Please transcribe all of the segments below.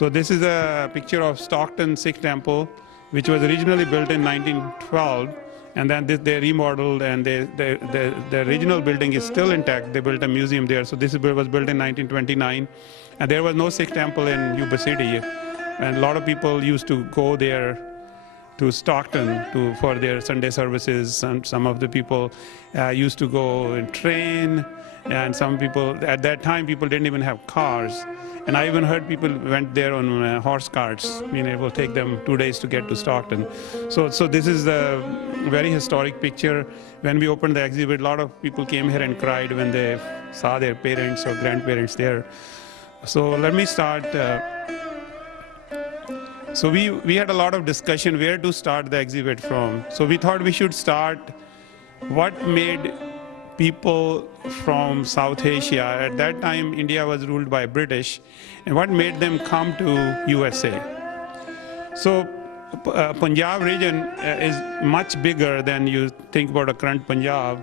So this is a picture of Stockton Sikh temple, which was originally built in 1912, and then they remodeled, and the original building is still intact. They built a museum there. So this was built in 1929, and there was no Sikh temple in Yuba City, and a lot of people used to go there to Stockton for their Sunday services, and some of the people used to go in train, and some people, at that time, people didn't even have cars. And I even heard people went there on horse carts. I mean, it will take them 2 days to get to Stockton. So this is a very historic picture. When we opened the exhibit, a lot of people came here and cried when they saw their parents or grandparents there. So let me start. So we had a lot of discussion where to start the exhibit from. So we thought we should start what made people from South Asia. At that time, India was ruled by British, and what made them come to USA. So Punjab region is much bigger than you think about a current Punjab.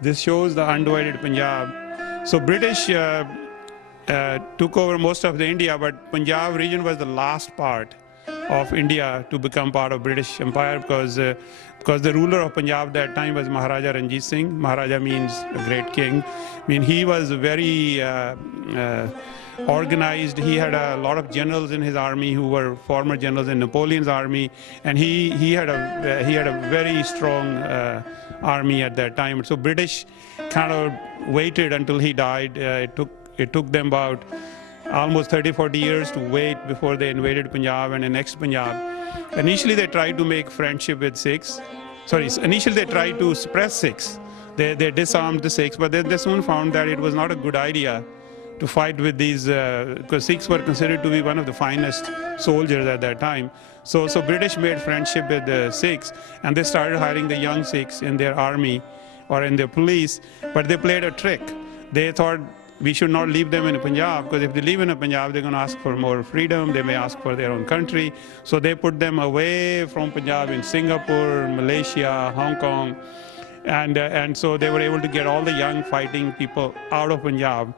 This shows the undivided Punjab. So British took over most of the India, but Punjab region was the last part of India to become part of British Empire, because the ruler of Punjab at that time was Maharaja Ranjit Singh. Maharaja means a great king. I mean, he was very organized. He had a lot of generals in his army who were former generals in Napoleon's army, and he had a very strong army at that time. So British kind of waited until he died. It took them about almost 30-40 years to wait before they invaded Punjab and annexed Punjab. Initially, they tried to make friendship with Sikhs. Initially they tried to suppress Sikhs. They disarmed the Sikhs, but they soon found that it was not a good idea to fight with these, because Sikhs were considered to be one of the finest soldiers at that time. So British made friendship with the Sikhs, and they started hiring the young Sikhs in their army or in their police, but they played a trick. They thought, we should not leave them in Punjab, because if they leave in Punjab, they're going to ask for more freedom. They may ask for their own country. So they put them away from Punjab in Singapore, Malaysia, Hong Kong. And so they were able to get all the young fighting people out of Punjab.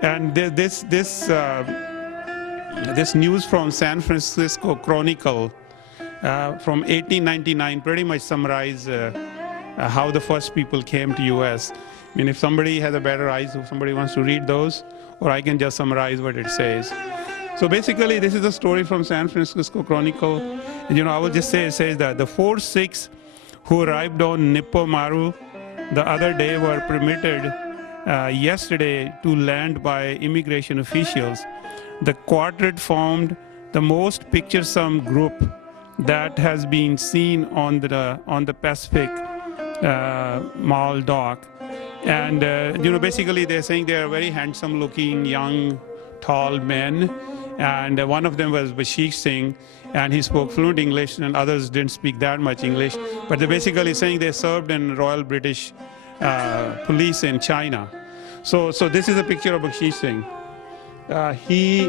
And this news from San Francisco Chronicle from 1899 pretty much summarized how the first people came to US. I mean, if somebody has a better eyes, if somebody wants to read those, or I can just summarize what it says. So basically, this is a story from San Francisco Chronicle. And, I will just say, it says that the 4 Sikhs who arrived on Nippo Maru the other day were permitted yesterday to land by immigration officials. The quartet formed the most picturesome group that has been seen on the Pacific Mall dock. And, basically they're saying they're very handsome looking, young, tall men. And one of them was Singh, and he spoke fluent English, and others didn't speak that much English. But they're basically saying they served in Royal British Police in China. So this is a picture of Singh. He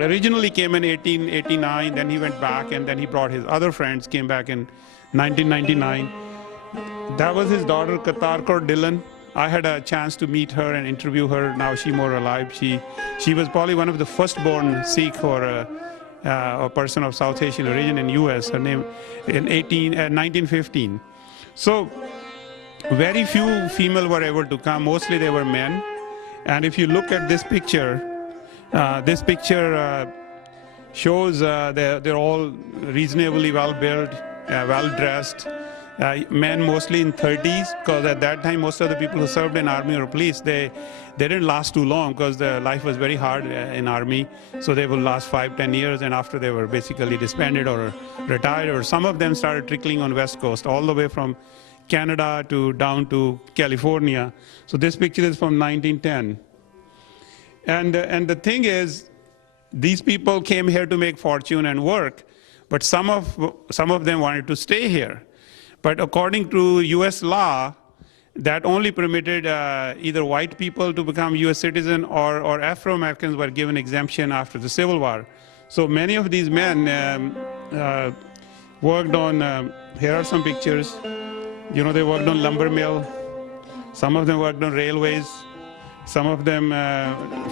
originally came in 1889, then he went back, and then he brought his other friends, came back in 1999. That was his daughter, Katar Kaur Dillon. I had a chance to meet her and interview her. Now she's more alive. She was probably one of the first-born Sikh or a person of South Asian origin in US. Her name in 1915. So very few female were able to come. Mostly they were men. And if you look at this picture shows they're all reasonably well-built, well-dressed. Men mostly in 30s, because at that time most of the people who served in army or police, they didn't last too long, because the life was very hard in army. So they would last 5-10 years, and after they were basically disbanded or retired, or some of them started trickling on West Coast, all the way from Canada down to California. So this picture is from 1910. And the thing is, these people came here to make fortune and work, but some of them wanted to stay here. But according to US law, that only permitted either white people to become US citizen, or Afro-Americans were given exemption after the Civil War. So many of these men worked on, here are some pictures. They worked on lumber mill. Some of them worked on railways. Some of them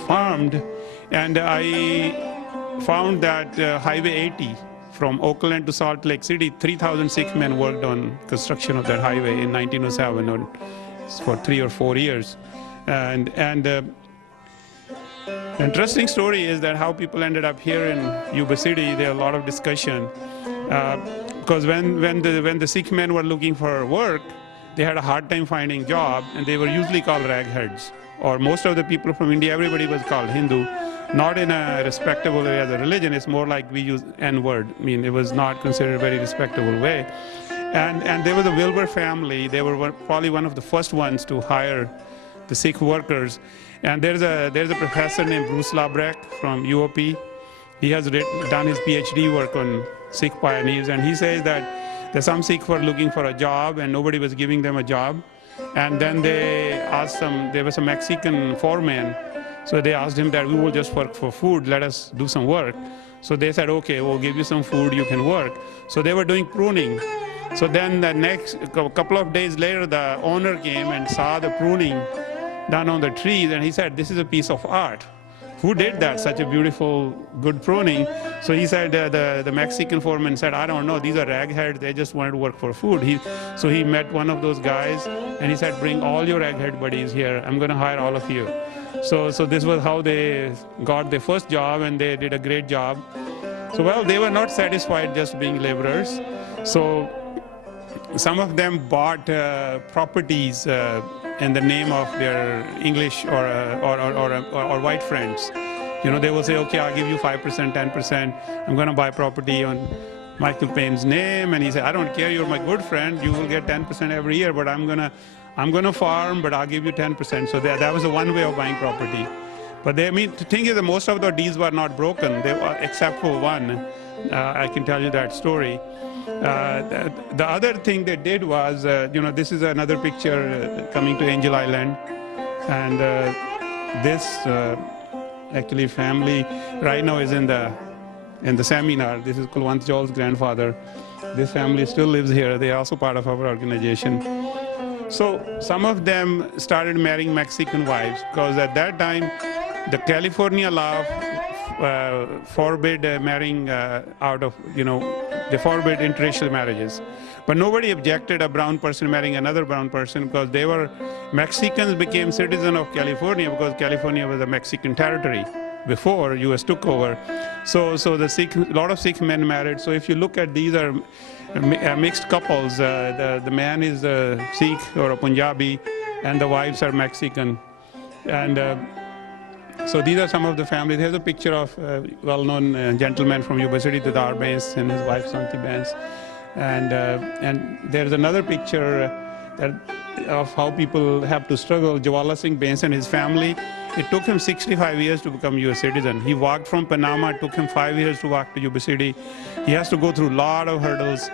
farmed. And found that Highway 80 from Oakland to Salt Lake City, 3,000 Sikh men worked on construction of that highway in 1907 for 3 or 4 years. And the interesting story is that how people ended up here in Yuba City. There are a lot of discussion because when the Sikh men were looking for work, they had a hard time finding job, and they were usually called ragheads. Or most of the people from India, everybody was called Hindu, not in a respectable way as a religion. It's more like we use N-word. I mean, it was not considered a very respectable way. And there was a Wilbur family. They were probably one of the first ones to hire the Sikh workers. And there's a professor named Bruce Labreck from UOP. He has done his PhD work on Sikh pioneers, and he says that some Sikhs were looking for a job and nobody was giving them a job. And then they asked them, there was a Mexican foreman, so they asked him that we will just work for food, let us do some work. So they said, okay, we'll give you some food, you can work. So they were doing pruning. So then the next couple of days later, the owner came and saw the pruning done on the trees, and he said, this is a piece of art. Who did that, such a beautiful, good pruning? So he said, the Mexican foreman said, I don't know, these are ragheads, they just wanted to work for food. So he met one of those guys, and he said, bring all your raghead buddies here, I'm going to hire all of you. So this was how they got their first job, and they did a great job. So well, they were not satisfied just being laborers. So some of them bought properties in the name of their English or white friends. You know, they will say, okay, I'll give you 5%, 10%. I'm going to buy property on Michael Payne's name. And he said, I don't care, you're my good friend. You will get 10% every year, but I'm going to farm, but I'll give you 10%. So that was one way of buying property. But the thing is that most of the deeds were not broken, except for one. I can tell you that story. The other thing they did was, this is another picture coming to Angel Island, and this actually family right now is in the seminar. This is Kulwant Jol's grandfather. This family still lives here. They are also part of our organization. So some of them started marrying Mexican wives, because at that time the California law forbid marrying they forbid interracial marriages. But nobody objected a brown person marrying another brown person, because Mexicans became citizens of California because California was a Mexican territory before US took over. So a lot of Sikh men married. So if you look at these are mixed couples. The man is a Sikh or a Punjabi, and the wives are Mexican. And so these are some of the families. Here's a picture of a well-known gentleman from Yuba City, Didar Bains, and his wife Santi Bains. And there's another picture of how people have to struggle. Jawala Singh Bains and his family, it took him 65 years to become US citizen. He walked from Panama, it took him 5 years to walk to Yuba City. He has to go through a lot of hurdles.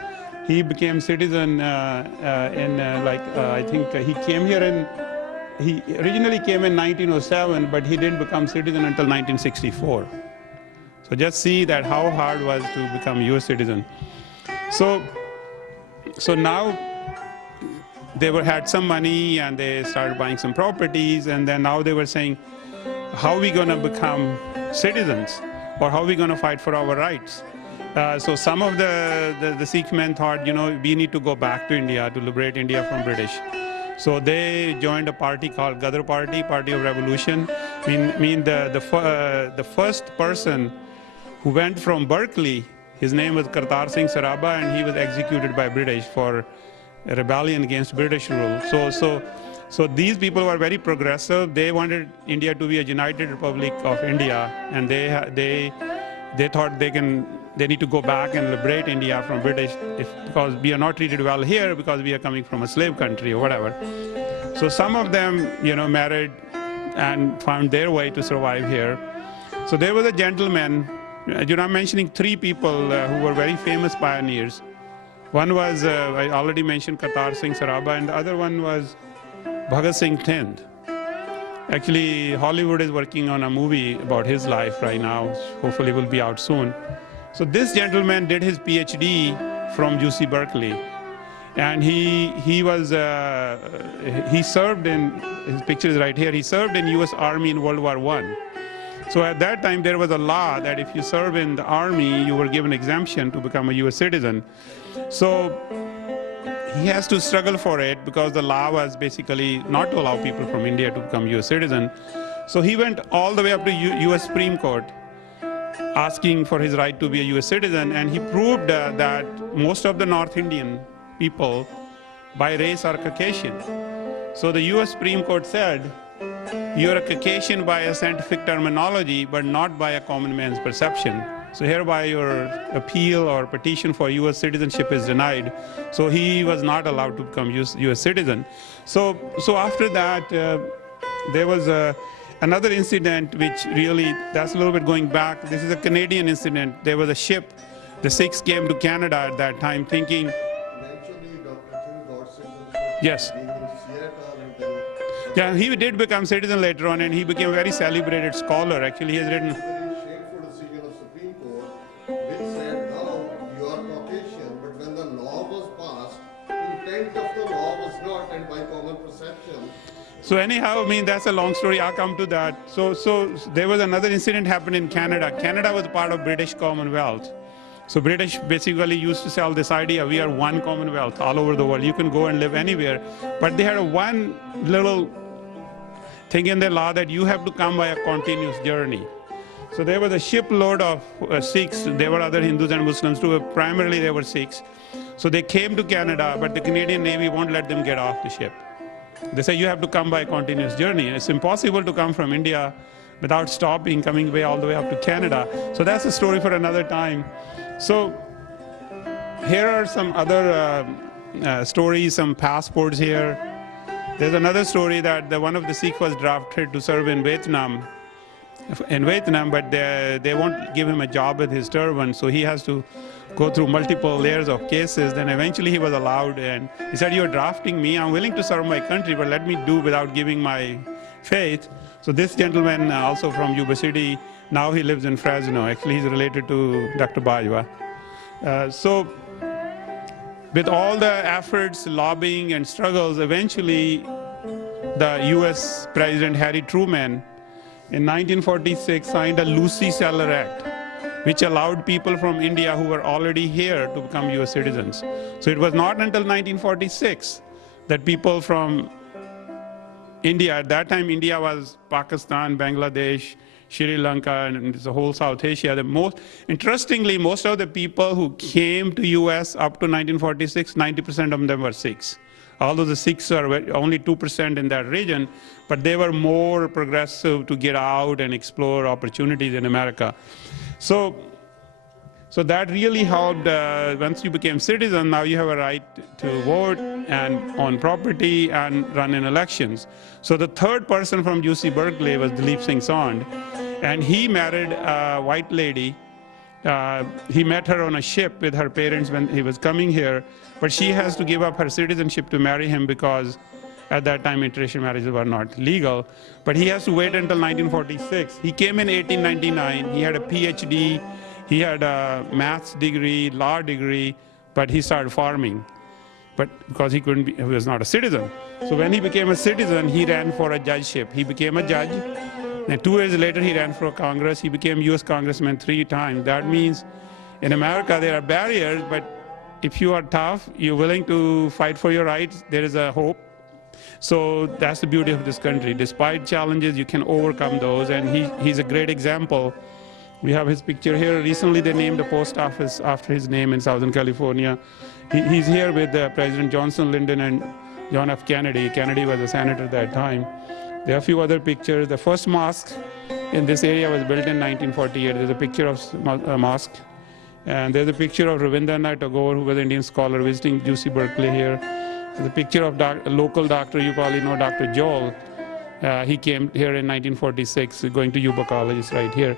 He became citizen I think he came here he originally came in 1907, but he didn't become citizen until 1964. So just see that how hard it was to become US citizen. So now they had some money, and they started buying some properties, and then now they were saying, how are we going to become citizens, or how are we going to fight for our rights? So some of the Sikh men thought, we need to go back to India to liberate India from British. So they joined a party called Gadar Party, Party of Revolution. The first person who went from Berkeley, his name was Kartar Singh Saraba, and he was executed by British for a rebellion against British rule. So these people were very progressive. They wanted India to be a united republic of India, and they thought they need to go back and liberate India from British because we are not treated well here because we are coming from a slave country or whatever. So some of them, married and found their way to survive here. So there was a gentleman, I'm mentioning three people who were very famous pioneers. One was, I already mentioned Kartar Singh Saraba, and the other one was Bhagat Singh Thind. Actually, Hollywood is working on a movie about his life right now. Hopefully it will be out soon. So this gentleman did his PhD from UC Berkeley, and he served in, his picture is right here, he served in US Army in World War I. So at that time, there was a law that if you serve in the army, you were given exemption to become a US citizen. So he has to struggle for it because the law was basically not to allow people from India to become US citizen. So he went all the way up to US Supreme Court asking for his right to be a US citizen, and he proved that most of the North Indian people by race are Caucasian. So the US Supreme Court said, you're a Caucasian by a scientific terminology, but not by a common man's perception. So hereby your appeal or petition for US citizenship is denied. So he was not allowed to become US citizen. So after that, there was another incident which really, that's a little bit going back. This is a Canadian incident. There was a ship. The Sikhs came to Canada at that time thinking. Eventually, Dr. King got citizenship. Yes. Being in Seattle and then. Yeah, he did become citizen later on, and he became a very celebrated scholar. Actually, he has written. Very shameful decision of Supreme Court, which said, now you are Caucasian, but when the law was passed, intent of the law was not, and by common perception. So anyhow, I mean, that's a long story. I'll come to that. So there was another incident happened in Canada. Canada was part of British Commonwealth. So British basically used to sell this idea, we are one Commonwealth all over the world. You can go and live anywhere. But they had one little thing in their law that you have to come by a continuous journey. So there was a shipload of Sikhs. There were other Hindus and Muslims too, but primarily they were Sikhs. So they came to Canada, but the Canadian Navy won't let them get off the ship. They say you have to come by a continuous journey. It's impossible to come from India without stopping, coming way all the way up to Canada. So that's a story for another time. So here are some other stories, some passports here. There's another story that one of the Sikhs was drafted to serve in Vietnam, but they won't give him a job with his turban, so he has to go through multiple layers of cases. Then eventually he was allowed, and he said, you're drafting me, I'm willing to serve my country, but let me do without giving my faith. So this gentleman, also from Yuba City, now he lives in Fresno. Actually, he's related to Dr. Bajwa. So with all the efforts, lobbying and struggles, eventually the US President Harry Truman in 1946 signed a Lucy Seller Act, which allowed people from India who were already here to become US citizens. So it was not until 1946 that people from India, at that time India was Pakistan, Bangladesh, Sri Lanka, and the whole South Asia. Interestingly, most of the people who came to US up to 1946, 90% of them were Sikhs. Although the Sikhs are only 2% in that region, but they were more progressive to get out and explore opportunities in America. So that really helped. Once you became citizen, now you have a right to vote and own property and run in elections. So the third person from UC Berkeley was Dalip Singh Sond, and he married a white lady. He met her on a ship with her parents when he was coming here, but she has to give up her citizenship to marry him because at that time interracial marriages were not legal. But he has to wait until 1946. He came in 1899. He had a PhD. He had a maths degree, law degree, but he started farming. But because he was not a citizen. So when he became a citizen, he ran for a judgeship. He became a judge. And 2 years later, he ran for Congress. He became US Congressman 3 times. That means in America, there are barriers, but if you are tough, you're willing to fight for your rights, there is a hope. So that's the beauty of this country. Despite challenges, you can overcome those, and he's a great example. We have his picture here. Recently, they named a post office after his name in Southern California. He's here with President Johnson, Lyndon, and John F. Kennedy. Kennedy was a senator at that time. There are a few other pictures. The first mosque in this area was built in 1948. There's a picture of a mosque. And there's a picture of Rabindranath Tagore, who was an Indian scholar visiting UC Berkeley here. There's a picture of a local doctor, you probably know Dr. Joel. He came here in 1946, going to Yuba College, it's right here.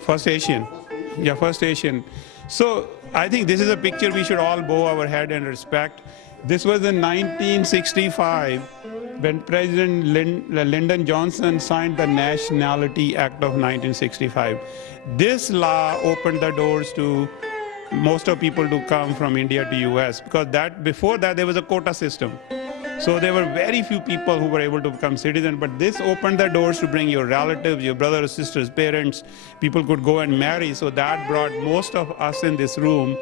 First Asian. Yeah, first Asian. So I think this is a picture we should all bow our head and respect. This was in 1965 when President Lyndon Johnson signed the Nationality Act of 1965. This law opened the doors to most of people to come from India to US, because before that there was a quota system. So there were very few people who were able to become citizens, but this opened the doors to bring your relatives, your brothers, sisters, parents. People could go and marry. So that brought most of us in this room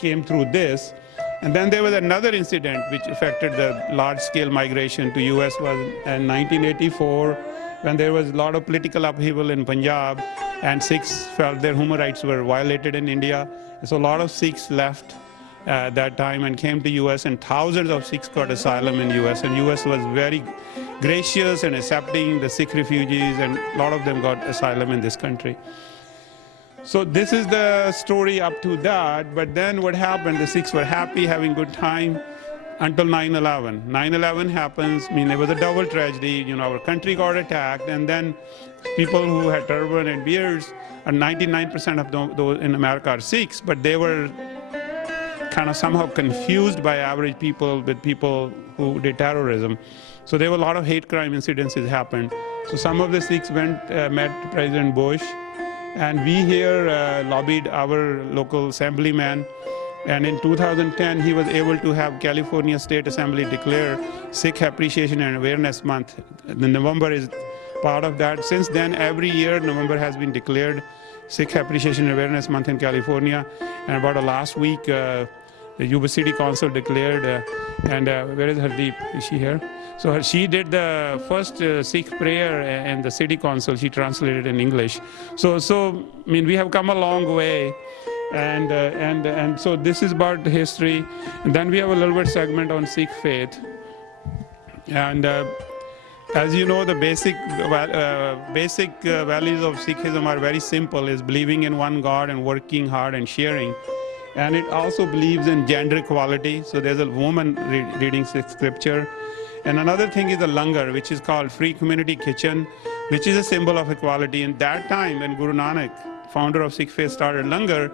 came through this. And then there was another incident which affected the large-scale migration to US was in 1984, when there was a lot of political upheaval in Punjab, and Sikhs felt their human rights were violated in India. So a lot of Sikhs left that time and came to US, and thousands of Sikhs got asylum in US, and US was very gracious and accepting the Sikh refugees, and a lot of them got asylum in this country. So this is the story up to that, but then what happened, the Sikhs were happy, having good time, until 9/11. 9/11 happens, I mean, it was a double tragedy, you know, our country got attacked, and then people who had turban and beards, and 99% of those in America are Sikhs, but they were kind of somehow confused by average people with people who did terrorism. So there were a lot of hate crime incidences happened. So some of the Sikhs went, met President Bush, and we here lobbied our local assemblyman, and in 2010 he was able to have California State Assembly declare Sikh Appreciation and Awareness Month. The November is part of that. Since then, every year November has been declared Sikh Appreciation and Awareness Month in California, and about last week the Yuba City Council declared, and where is Hardeep? Is she here? So she did the first Sikh prayer in the city council. She translated in English. So I mean, we have come a long way, and so this is about the history. And then we have a little bit segment on Sikh faith, and as you know, the basic values of Sikhism are very simple: is believing in one God and working hard and sharing. And it also believes in gender equality. So there's a woman reading Sikh scripture. And another thing is the langar, which is called Free Community Kitchen, which is a symbol of equality. In that time, when Guru Nanak, founder of Sikh faith, started langar,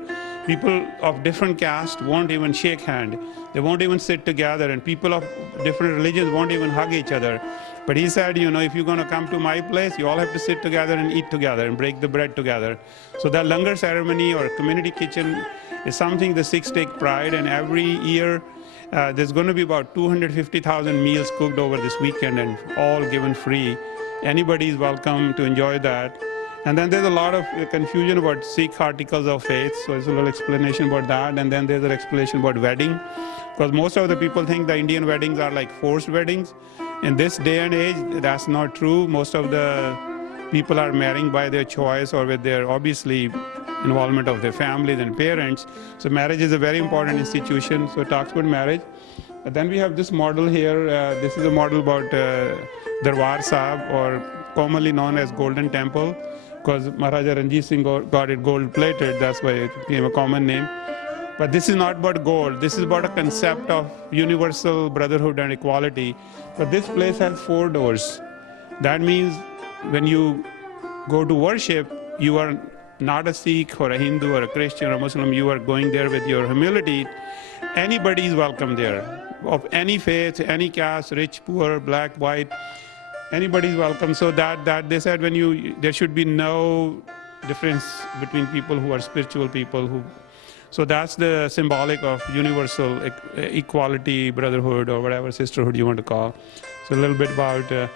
people of different caste won't even shake hand. They won't even sit together, and people of different religions won't even hug each other. But he said, you know, if you're going to come to my place, you all have to sit together and eat together and break the bread together. So that langar ceremony or community kitchen is something the Sikhs take pride in. Every year there's going to be about 250,000 meals cooked over this weekend, and all given free. Anybody is welcome to enjoy that. And then there's a lot of confusion about Sikh articles of faith, so there's a little explanation about that. And then there's an explanation about wedding, because most of the people think the Indian weddings are like forced weddings. In this day and age, that's not true. Most of the people are marrying by their choice or with their, obviously, involvement of their families and parents. So marriage is a very important institution, so it talks about marriage. And then we have this model here. This is a model about Darbar Sahib, or commonly known as Golden Temple, because Maharaja Ranjit Singh got it gold plated, that's why it became a common name. But this is not about gold. This is about a concept of universal brotherhood and equality. But this place has 4 doors. That means when you go to worship, you are not a Sikh or a Hindu or a Christian or a Muslim. You are going there with your humility. Anybody is welcome there, of any faith, any caste, rich, poor, black, white. Anybody is welcome. So that they said, there should be no difference between people who are spiritual people who. So that's the symbolic of universal equality, brotherhood, or whatever sisterhood you want to call. So a little bit about a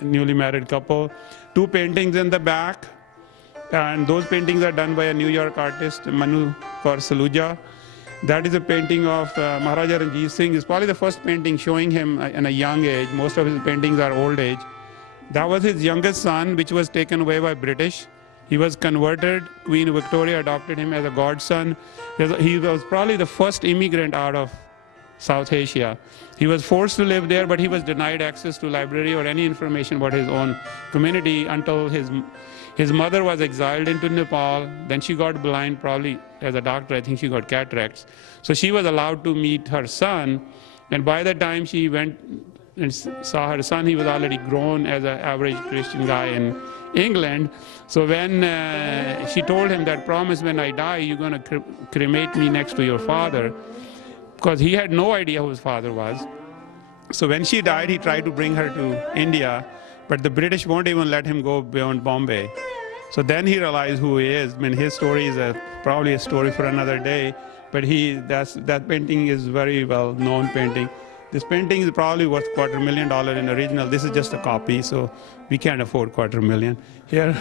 newly married couple. 2 paintings in the back, and those paintings are done by a New York artist, Manu Kaur Saluja. That is a painting of Maharaja Ranjit Singh. It's probably the first painting showing him in a young age. Most of his paintings are old age. That was his youngest son, which was taken away by British. He was converted. Queen Victoria adopted him as a godson. He was probably the first immigrant out of South Asia. He was forced to live there, but he was denied access to library or any information about his own community until his mother was exiled into Nepal. Then she got blind, probably as a doctor. I think she got cataracts. So she was allowed to meet her son. And by the time she went and saw her son, he was already grown as an average Christian guy in England. So when she told him that, promise when I die, you're going to cremate me next to your father, because he had no idea who his father was. So when she died, he tried to bring her to India, but the British won't even let him go beyond Bombay. So then he realized who he is. I mean, his story is probably a story for another day, but that painting is very well known painting. This painting is probably worth $250,000 in original. This is just a copy, so we can't afford $250,000 here.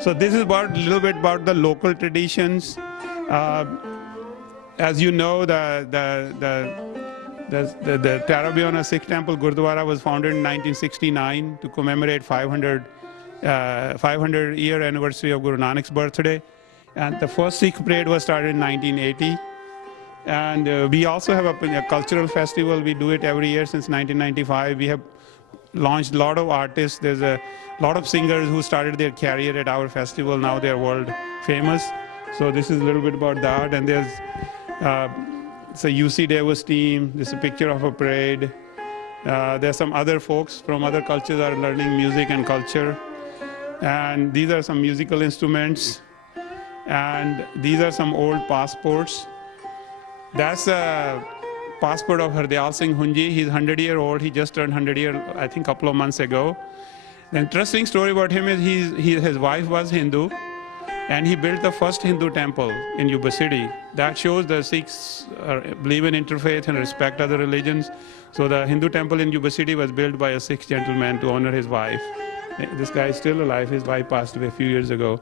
So this is about a little bit about the local traditions. As you know, the Tarabiona Sikh Temple Gurdwara was founded in 1969 to commemorate 500-year anniversary of Guru Nanak's birthday. And the first Sikh parade was started in 1980. And we also have a cultural festival. We do it every year since 1995. We have launched a lot of artists. There's a lot of singers who started their career at our festival. Now they're world famous. So this is a little bit about that. And there's it's a UC Davis team. This is a picture of a parade. There's some other folks from other cultures that are learning music and culture. And these are some musical instruments. And these are some old passports. That's a passport of Hardyal Singh Hunji. He's 100-year-old. He just turned 100 I think, a couple of months ago. The interesting story about him is his wife was Hindu, and he built the first Hindu temple in Yuba City. That shows the Sikhs believe in interfaith and respect other religions. So the Hindu temple in Yuba City was built by a Sikh gentleman to honor his wife. This guy is still alive. His wife passed away a few years ago.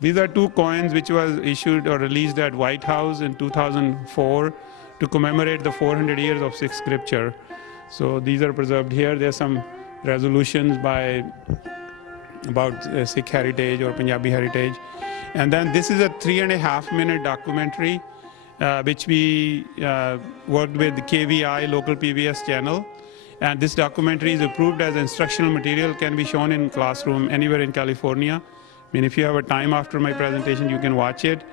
These are two coins which was issued or released at White House in 2004 to commemorate the 400 years of Sikh scripture. So these are preserved here. There's some resolutions about Sikh heritage or Punjabi heritage. And then this is a 3.5-minute documentary which we worked with the KVI, local PBS channel. And this documentary is approved as instructional material, can be shown in classroom anywhere in California. I mean, if you have a time after my presentation, you can watch it.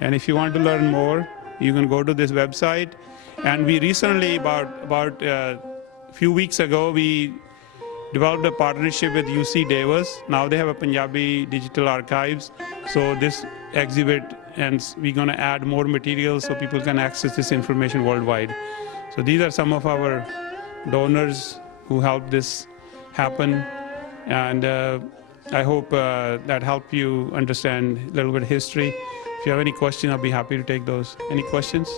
And if you want to learn more, you can go to this website. And we recently, about a few weeks ago, we developed a partnership with UC Davis. Now they have a Punjabi digital archives. So this exhibit, and we're going to add more materials so people can access this information worldwide. So these are some of our donors who helped this happen. And I hope that helped you understand a little bit of history. If you have any questions, I'll be happy to take those. Any questions?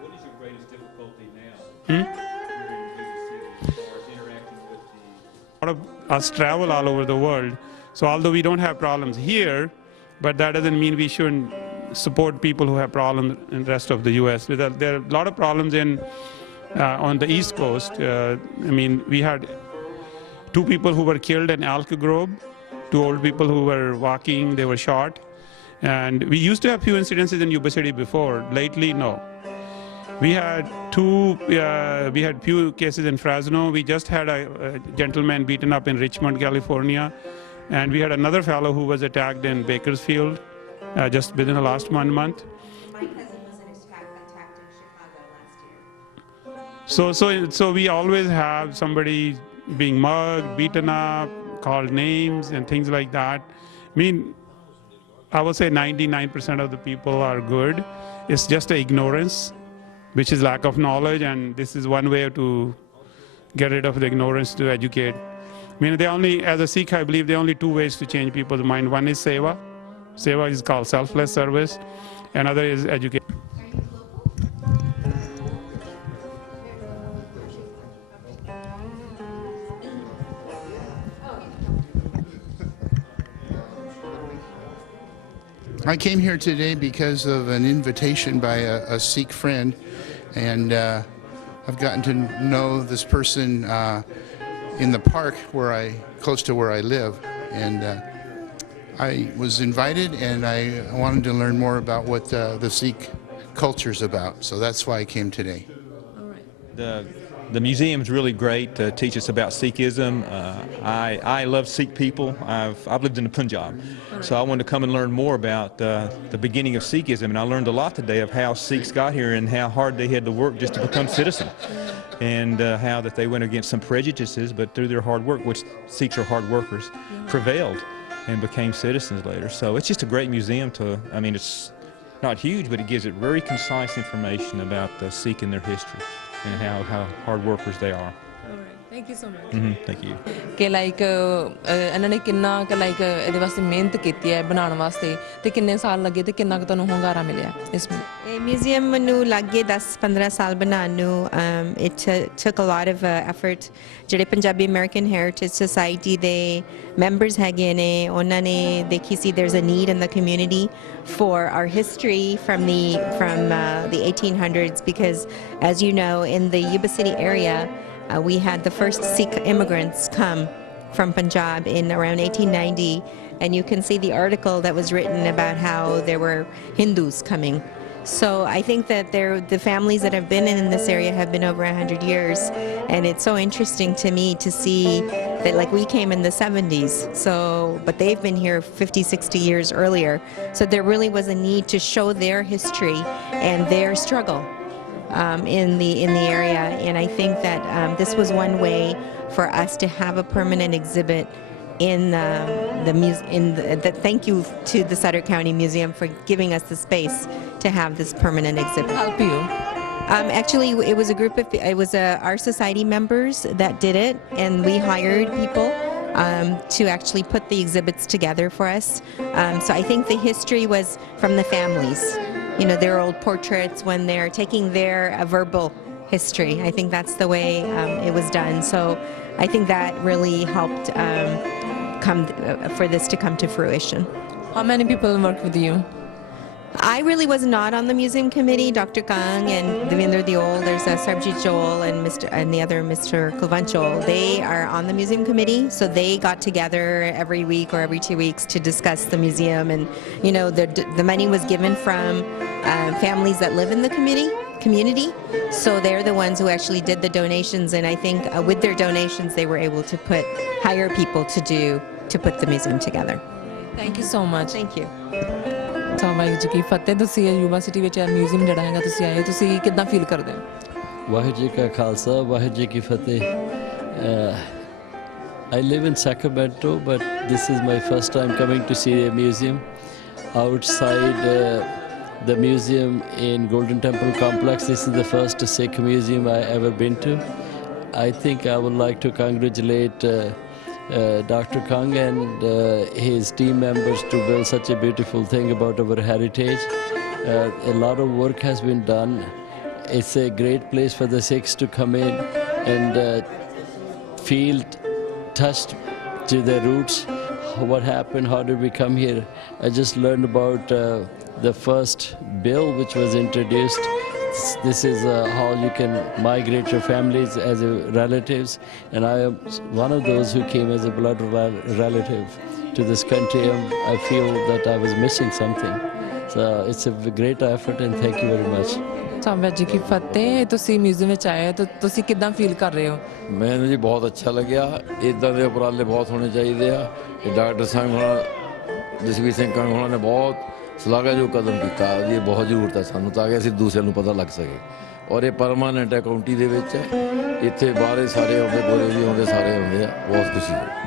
What is your greatest difficulty now? A lot of us travel all over the world. So although we don't have problems here, but that doesn't mean we shouldn't support people who have problems in the rest of the U.S. There are a lot of problems on the East Coast. I mean, we had 2 people who were killed in Elk Grove, 2 old people who were walking, they were shot. And we used to have few incidences in Yuba City before. Lately, no. We had few cases in Fresno. We just had a gentleman beaten up in Richmond, California. And we had another fellow who was attacked in Bakersfield just within the last 1 month. My cousin was attacked in Chicago last year. So we always have somebody being mugged, beaten up, called names, and things like that. I mean, I would say 99% of the people are good. It's just the ignorance, which is lack of knowledge, and this is one way to get rid of the ignorance, to educate. I mean, as a Sikh, I believe there are only 2 ways to change people's mind. One is seva. Seva is called selfless service. Another is education. Are you local? I came here today because of an invitation by a Sikh friend, and I've gotten to know this person in the park close to where I live, and I was invited, and I wanted to learn more about what the Sikh culture's about, so that's why I came today. All right. The museum's really great to teach us about Sikhism. I love Sikh people. I've lived in the Punjab, so I wanted to come and learn more about the beginning of Sikhism, and I learned a lot today of how Sikhs got here and how hard they had to work just to become citizens, and how that they went against some prejudices, but through their hard work, which Sikhs are hard workers, prevailed and became citizens later. So it's just a great museum I mean, it's not huge, but it gives it very concise information about the Sikh and their history and how hard workers they are. All right. Thank you so much. Thank you. ਕਿ like ਇਹਨਾਂ ਨੇ ਕਿੰਨਾ ਕੁ like ਇਹਦੇ ਵਾਸਤੇ ਮਿਹਨਤ ਕੀਤੀ ਹੈ ਬਣਾਉਣ ਵਾਸਤੇ ਤੇ ਕਿੰਨੇ ਸਾਲ ਲੱਗੇ ਤੇ ਕਿੰਨਾ ਕੁ ਤੁਹਾਨੂੰ ਹੁੰਗਾਰਾ ਮਿਲਿਆ ਇਸ ਨੂੰ ਇਹ ਮਿਊਜ਼ੀਅਮ ਨੂੰ ਲੱਗੇ 10-15 ਸਾਲ ਬਣਾਉਣ ਨੂੰ it took a lot of effort ਜਿਹੜੇ ਪੰਜਾਬੀ ਅਮਰੀਕਨ ਹੈਰੀਟੇਜ ਸੁਸਾਇਟੀ ਦੇ ਮੈਂਬਰਸ ਹੈਗੇ ਨੇ ਉਹਨਾਂ ਨੇ ਦੇਖੀ ਸੀ there's a need in the community for our history from the 1800s because as you know in the Yuba City area we had the first Sikh immigrants come from Punjab in around 1890 and you can see the article that was written about how there were Hindus coming. So I think that the families that have been in this area have been over 100 years and it's so interesting to me to see that like we came in the 70s but they've been here 50-60 years earlier so there really was a need to show their history and their struggle in the area and I think that this was one way for us to have a permanent exhibit in the museum thank you to the Sutter County Museum for giving us the space to have this permanent exhibit. help you Actually it was our society members that did it and we hired people to actually put the exhibits together for us so I think the history was from the families you know their old portraits when they're taking their verbal history I think that's the way it was done so I think that really helped for this to come to fruition. how many people work with you I really was not on the museum committee. Dr. Kang and Devendra Diol, there's Sarbjit Joel and the other Mr. Kulvanchol. They are on the museum committee, so they got together every week or every 2 weeks to discuss the museum. And you know, the money was given from families that live in the community. So they're the ones who actually did the donations, and I think with their donations, they were able to hire people to put the museum together. thank you so much Thank you. Waheguru ji ਕੀ ਫਤਿਹ ਤੁਸੀਂ Yuba city ਵਿੱਚ museum ਜਿਹੜਾ ਹੈਗਾ ਤੁਸੀਂ ਆਏ ਤੁਸੀਂ ਕਿੱਦਾਂ feel ਕਰਦੇ ਹੋ ਵਾਹਿਗੁਰੂ ਜੀ ਕਾ ਖਾਲਸਾ ਵਾਹਿਗੁਰੂ ਜੀ ਕੀ ਫਤਿਹ I live in Sacramento but this is my first time coming to see a museum outside the museum in Golden Temple complex. This is the first Sikh museum I ever been to. I think I would like to congratulate Dr. Kang and his team members to build such a beautiful thing about our heritage. A lot of work has been done. It's a great place for the Sikhs to come in and feel touched to their roots. What happened, how did we come here? I just learned about the first bill which was introduced. This is how you can migrate your families as relatives, and I am one of those who came as a blood relative to this country, and I feel that I was missing something. So it's a great effort, and thank you very much. Waheguru ji ਕੀ ਫਤਿਹ ਤੁਸੀਂ museum ਵਿੱਚ ਆਏ ਤਾਂ ਤੁਸੀਂ ਕਿੱਦਾਂ feel ਕਰ ਰਹੇ ਹੋ ਮੈਨੂੰ ਜੀ ਬਹੁਤ ਅੱਛਾ ਲੱਗਿਆ ਇਦਾਂ ਦੇ ਉਪਰਾਲੇ ਬਹੁਤ ਹੋਣੇ ਚਾਹੀਦੇ ਆ ਇਹ ਡਾਕਟਰ ਸਿੰਘ ਹੋਣਾ ਜਸਬੀਰ ਸਿੰਘ ਕੰਗ ਹੋਣਾ ਨੇ ਬਹੁਤ ਸ਼ਲਾਘਾਯੋਗ ਕਦਮ ਕੀਤਾ ਜੀ ਬਹੁਤ ਜ਼ਰੂਰਤ ਹੈ ਸਾਨੂੰ ਤਾਂ ਕਿ ਅਸੀਂ ਦੂਸਰਿਆਂ ਨੂੰ ਪਤਾ ਲੱਗ ਸਕੇ ਔਰ ਇਹ ਪਰਮਾਨੈਂਟ ਹੈ ਕਾਉਂਟੀ ਦੇ ਵਿੱਚ ਇੱਥੇ ਬਾਹਰੇ ਸਾਰੇ ਆਉਂਦੇ ਗੋਰੇ ਵੀ ਆਉਂਦੇ ਸਾਰੇ ਆਉਂਦੇ ਆ ਬਹੁਤ ਖੁਸ਼ੀ ਹੈ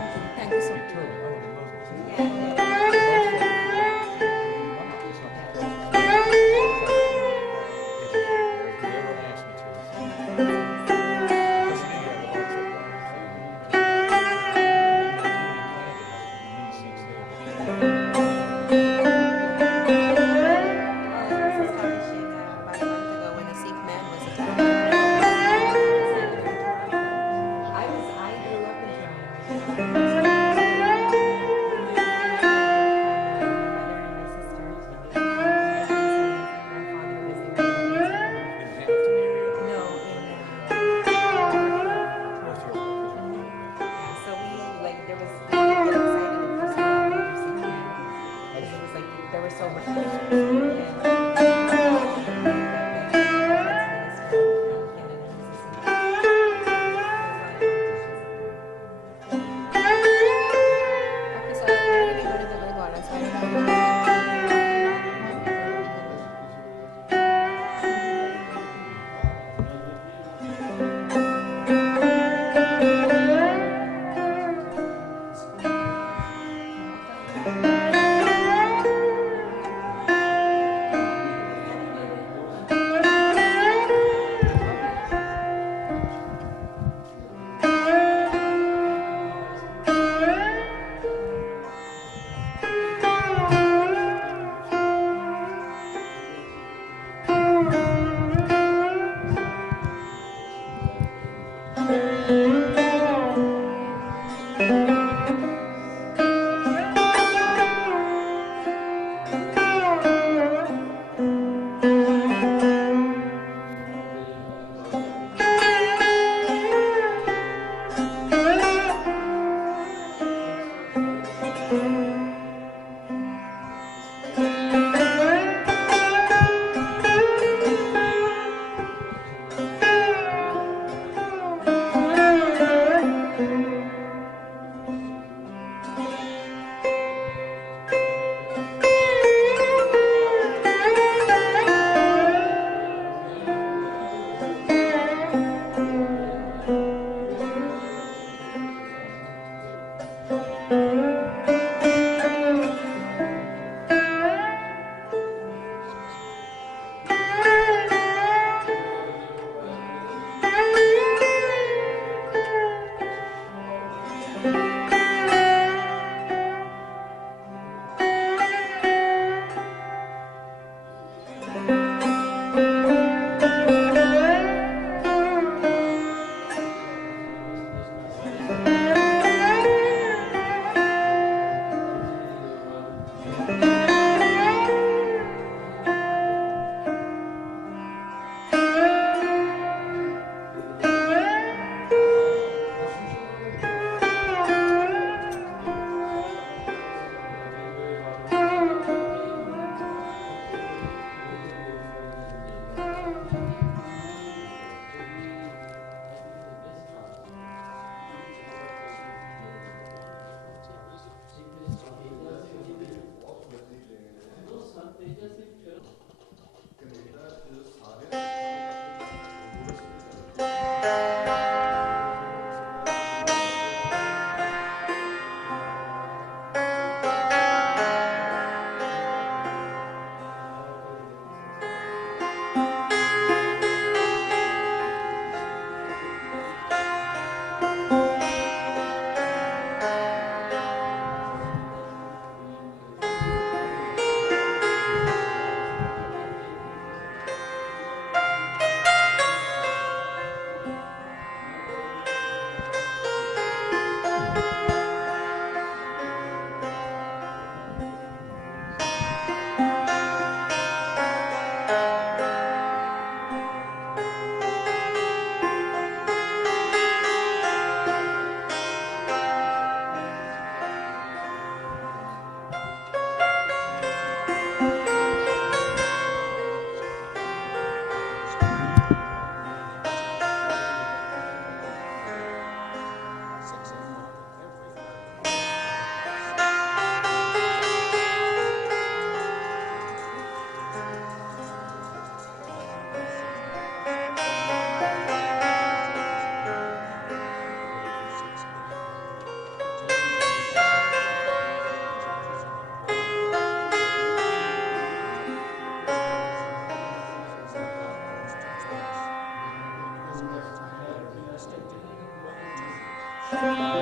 Thank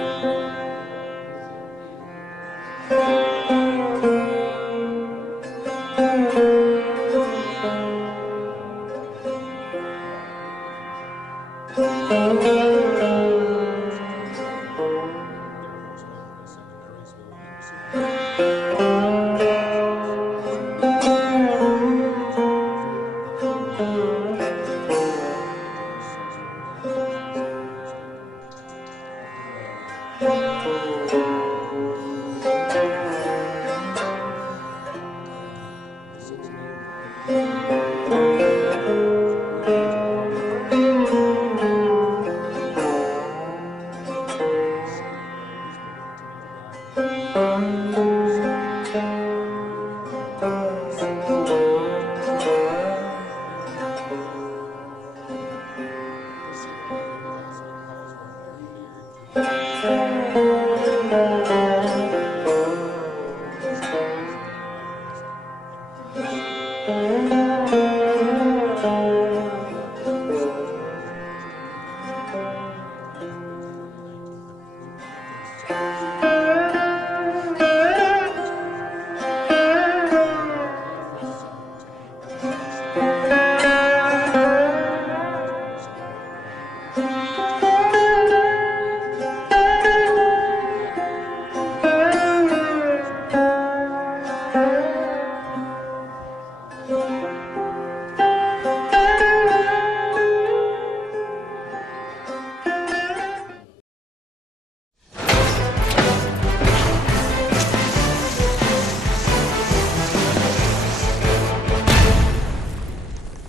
you.